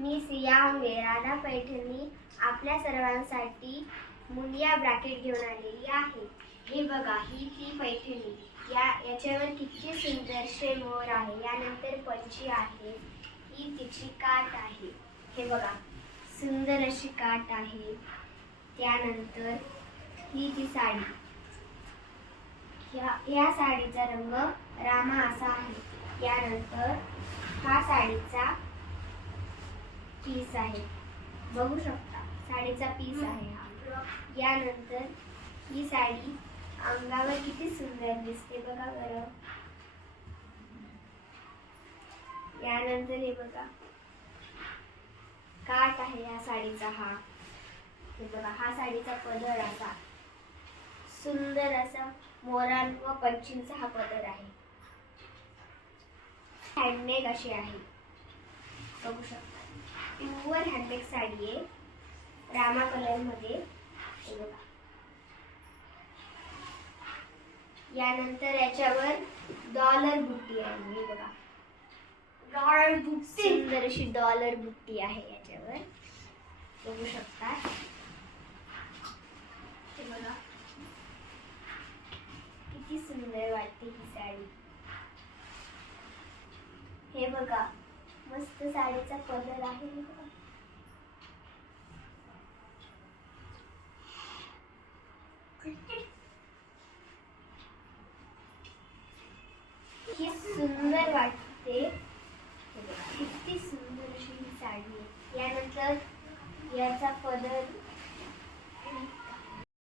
मी सिया होंगे राधा पैठणी आपल्या सर्वांसाठी मुनिया ब्रॅकेट घेऊन आलेली आहे। हे बघा, ही ती पैठणी, याच्यावर किती सुंदरसे मोर आहे। यानंतर पंची आहे, ही तिची काठ आहे। हे बघा, सुंदर अशी काठ आहे। त्यानंतर ही ती साडी, या साडीचा रंग रामा असा आहे। यानंतर हा साडीचा पीस आहे, बघू शकता साडीचा पीस आहे हा। यानंतर ही साडी अंगावर किती सुंदर दिसते बघा बरं। यानंतर हे बघा, काठ आहे या साडीचा हा। हे बघा, हा साडीचा पदर असा सुंदर असा मोरान व पंचींचा हा पदर आहे। हँडमेड अशी आहे, बघू शकता। प्युअर हँडमेड साडी आहे, रामा कलर मध्ये। हे बघा, यानंतर याच्यावर डॉलर बुट्टी आहे। हे बघा, डॉलर बुट्टी, सुंदर अशी डॉलर बुट्टी आहे याच्यावर, बघू शकता। हे बघा, किती सुंदर वाटते ही साडी। हे बघा, मस्त साडीचा पदर आहे। ही सुंदर वाटते, किती सुंदर अशी ही साडी आहे। यानंतर याचा पदर